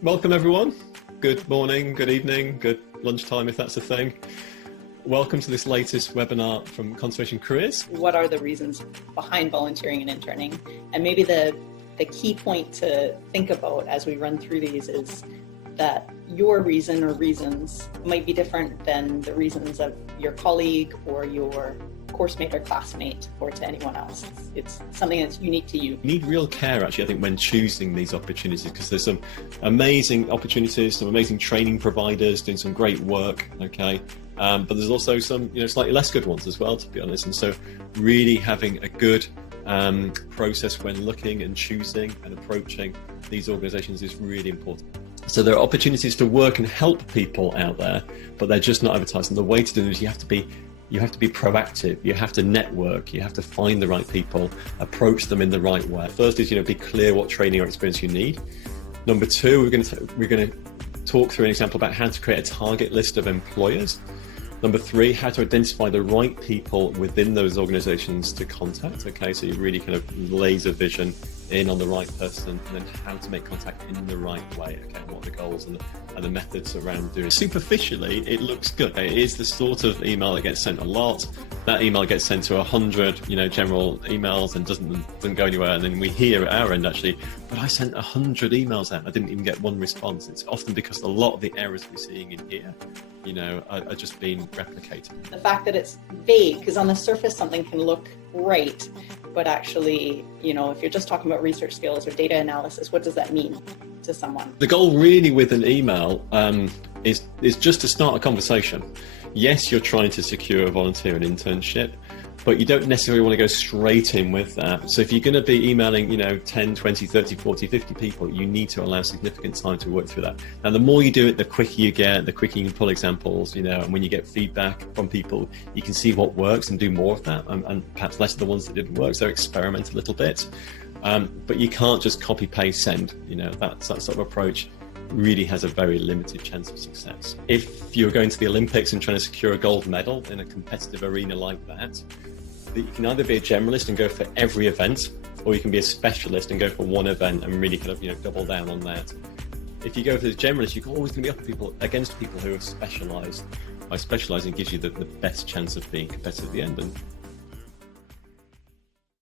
Welcome everyone. Good morning, good evening, good lunchtime if that's a thing. Welcome to this latest webinar from Conservation Careers. What are the reasons behind volunteering and interning? And maybe the key point to think about as we run through these is that your reason or reasons might be different than the reasons of your colleague or your course mate or classmate or to anyone else. It's something that's unique to you. You need real care actually, I think, when choosing these opportunities, because there's some amazing opportunities, some amazing training providers doing some great work, okay? But there's also some, slightly less good ones as well, to be honest. And so really having a good process when looking and choosing and approaching these organizations is really important. So there are opportunities to work and help people out there, but they're just not advertised. And the way to do this, you have to be proactive, you have to network, you have to find the right people, approach them in the right way. First is, be clear what training or experience you need. Number two, we're going to talk through an example about how to create a target list of employers. Number three, how to identify the right people within those organizations to contact. Okay, so you really kind of laser vision in on the right person, and then how to make contact in the right way. Okay, what are the goals and the methods around doing it. Superficially, it looks good. It is the sort of email that gets sent a lot. That email gets sent to 100, general emails and doesn't go anywhere. And then we hear at our end actually, but I sent 100 emails out. I didn't even get one response. It's often because a lot of the errors we're seeing in here, are just being replicated. The fact that it's vague, because on the surface something can look right, but actually, if you're just talking about research skills or data analysis, what does that mean to someone? The goal really with an email is just to start a conversation. Yes, you're trying to secure a volunteer and internship, but you don't necessarily want to go straight in with that. So if you're going to be emailing, 10, 20, 30, 40, 50 people, you need to allow significant time to work through that. Now, the more you do it, the quicker you get, the quicker you can pull examples, and when you get feedback from people, you can see what works and do more of that, and perhaps less of the ones that didn't work. So experiment a little bit. But you can't just copy, paste, send, that sort of approach really has a very limited chance of success. If you're going to the Olympics and trying to secure a gold medal in a competitive arena like that, you can either be a generalist and go for every event, or you can be a specialist and go for one event and really kind of double down on that. If you go for the generalist, you're always going to be up against people who are specialised. By specialising gives you the best chance of being competitive at the end. And